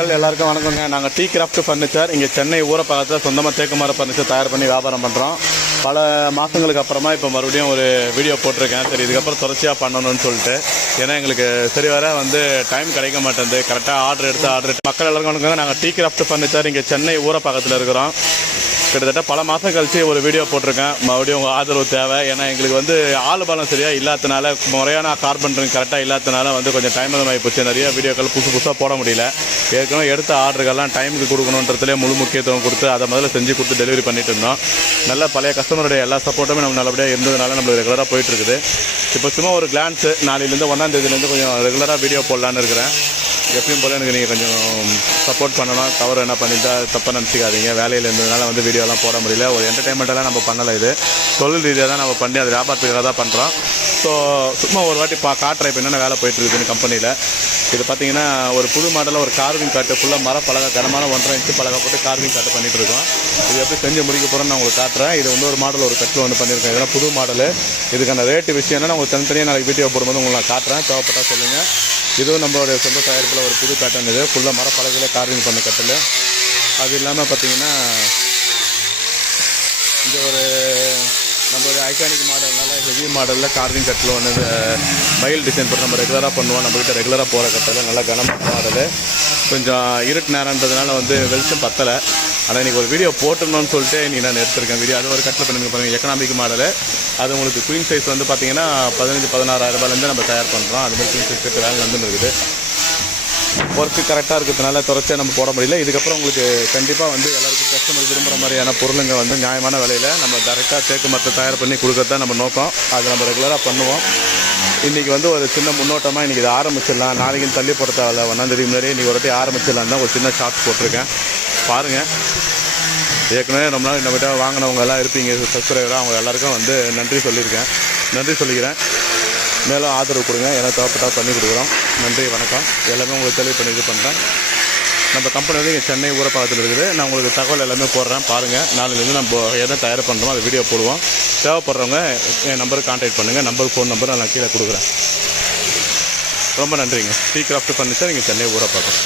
மக்கள் எல்லாருக்கும் வணக்கங்க. நாங்கள் டீ கிராஃப்ட் ஃபர்னிச்சர் இங்கே சென்னை ஊரப்பாக்கத்தில் சொந்தமாக தேக்குமர ஃபர்னிச்சர் தயார் பண்ணி வியாபாரம் பண்ணுறோம். பல மாதங்களுக்கு அப்புறமா இப்போ மறுபடியும் ஒரு வீடியோ போட்டிருக்கேன். சரி, இதுக்கப்புறம் தொடர்ச்சியாக பண்ணணும்னு சொல்லிட்டு. ஏன்னா எங்களுக்கு சரி வர டைம் கிடைக்க மாட்டேங்குது. கரெக்டாக ஆர்டர் எடுத்து மக்கள் எல்லாருக்கும் வணக்கங்க. நாங்கள் டீ கிராஃப்ட் ஃபர்னிச்சர் இங்கே சென்னை ஊரப்பாக்கத்தில் இருக்கிறோம். கிட்டத்தட்ட பல மாதம் கழிச்சு ஒரு வீடியோ போட்டிருக்கேன். மறுபடியும் உங்கள் ஆதரவு தேவை. ஏன்னா எங்களுக்கு ஆள் பலம் சரியாக இல்லாதனால, முறையான கார்பெண்டரிங் கரெக்டாக இல்லாதனால கொஞ்சம் டைம் ஆகி போச்சு. நிறைய வீடியோக்கள் புதுசாக போட முடியல. ஏற்கனவே எடுத்த ஆர்டர்கள்லாம் டைமுக்கு கொடுக்கணுன்றதுலேயே முழு முக்கியத்துவம் கொடுத்து அதை முதல்ல செஞ்சு கொடுத்து டெலிவரி பண்ணிட்டு இருந்தோம். நல்ல பழைய கஸ்டமருடைய எல்லா சப்போர்ட்டுமே நம்ம நல்லபடியாக இருந்ததுனால நம்மளுக்கு ரெகுலராக போயிட்டுருக்குது. இப்போ சும்மா ஒரு கிளான்ஸு நாளையிலேருந்து 1ஆம் தேதியிலேருந்து கொஞ்சம் ரெகுலராக வீடியோ போடலான்னு இருக்கிறேன். எப்பயும் போல் எனக்கு நீங்கள் கொஞ்சம் சப்போர்ட் பண்ணணும். தவறு என்ன பண்ணிட்டா தப்பாக நினச்சிக்காதீங்க. வேலையில் இருந்ததுனால வீடியோலாம் போட முடியல. ஒரு என்டர்டைன்மெண்ட்டெல்லாம் நம்ம பண்ணலை. இது தொழில் ரீதியாக தான் நம்ம பண்ணி அது வியாபாரத்துக்காக தான் பண்ணுறோம். ஸோ சும்மா ஒரு வாட்டி காட்டுறேன் இப்போ என்னென்ன வேலை போயிட்டுருக்குதுன்னு கம்பெனியில். இது பார்த்தீங்கன்னா ஒரு புது மாடலில் ஒரு கார்விங் காட்டு ஃபுல்லாக மர பலகை, கனமான 1.5 இன்ச்சு பலகை போட்டு கார்விங் காட்டு பண்ணிகிட்டு இருக்கோம். இது எப்படி செஞ்சு முடிக்க போகிறோன்னு நான் உங்களுக்கு காட்டுறேன். இது ஒரு மாடல் ஒரு கட்டில் பண்ணியிருக்கேன். இதெல்லாம் புது மாடலு. இதுக்கான ரேட்டு விஷயம் என்னன்னா உங்களுக்கு தனித்தனியாக நாளைக்கு வீடியோ போடும்போது உங்களுக்கு நான் காட்டுறேன். தேவைப்பட்டால் சொல்லுங்கள். இதுவும் நம்மளுடைய சொந்த தயாரிப்பில் ஒரு புது பேட்டர்ன். இது ஃபுல்லாக மரப்பலகையில் கார்விங் பண்ண கட்டில். அது இல்லாமல் பார்த்தீங்கன்னா இந்த நம்மளுடைய ஐகானிக் மாடல்னால ஹெவி மாடலில் கார்விங் கட்டில் மயில் டிசைன் போட்டு நம்ம ரெகுலராக பண்ணுவோம். நம்மகிட்ட ரெகுலராக போகிற கட்டில் நல்லா கனமான மாடலு. கொஞ்சம் இருட்டு நேரன்றதுனால வெளிச்சம் பத்தலை. ஆனால் இன்றைக்கி ஒரு வீடியோ போட்டுடணும்னு சொல்லிட்டு இன்றைக்கி நான் எடுத்திருக்கேன் வீடியோ. அது ஒரு கட்டில் பண்ணுங்க பாருங்கள், எக்கனாமிக் மாடலு. அது உங்களுக்கு குயின் சைஸ் பார்த்தீங்கன்னா 15-16 ரூபாயிலேருந்து நம்ம தயார் பண்ணுறோம். அதுமாதிரி குயின் சைஸ் கட்டு வேலை இருக்குது. ஒர்க்கு கரெக்டாக இருக்கிறதுனால தொடர்ச்சியாக நம்ம போட முடியல. இதுக்கப்புறம் உங்களுக்கு கண்டிப்பாக எல்லாருக்கும் கஸ்டமர் விரும்புகிற மாதிரியான பொருளுங்க நியாயமான விலையில் நம்ம டேரெக்டாக தேக்கு மரத்தை தயார் பண்ணி கொடுக்கறது தான் நம்ம நோக்கம். அதை நம்ம ரெகுலராக பண்ணுவோம். இன்றைக்கி ஒரு சின்ன முன்னோட்டமாக இன்றைக்கி இதை ஆரம்பிச்சிடலாம். நாளைக்கு தள்ளி போட தேவை. 1ஆம் தேதி முன்னாடி இன்றைக்கி ஒரு வாட்டி ஆரம்பிச்சிடலாம் தான் ஒரு சின்ன ஷார்ட்ஸ் போட்டிருக்கேன். பாருங்கள். ஏற்கனவே ரொம்ப நாள் நம்மகிட்ட வாங்கினவங்க எல்லாம் இருப்பீங்க சப்ஸ்கிரைபராக. அவங்க எல்லாருக்கும் நன்றி சொல்லிக்கிறேன். மேலும் ஆதரவு கொடுங்க. எனக்கு தேவைப்பட்டால் பண்ணி கொடுக்குறோம். நன்றி, வணக்கம். எல்லாமே உங்களுக்கு தெளிவு பண்ணி இது பண்ணுறேன். நம்ம கம்பெனி இங்கே சென்னை ஊரப்பாக்கத்தில் இருக்குது. நான் உங்களுக்கு தகவல் எல்லாமே போடுறேன். பாருங்கள். நாளையிலேருந்து நம்ம எதை தயார் பண்ணுறோமோ அது வீடியோ போடுவோம். தேவைப்படுறவங்க என் நம்பருக்கு கான்டாக்ட் பண்ணுங்கள். ஃபோன் நம்பர் நான் கீழே கொடுக்குறேன். ரொம்ப நன்றிங்க. டீ கிராஃப்ட் ஃபர்னிச்சர் இங்கே சென்னை ஊரப்பாக்கம்.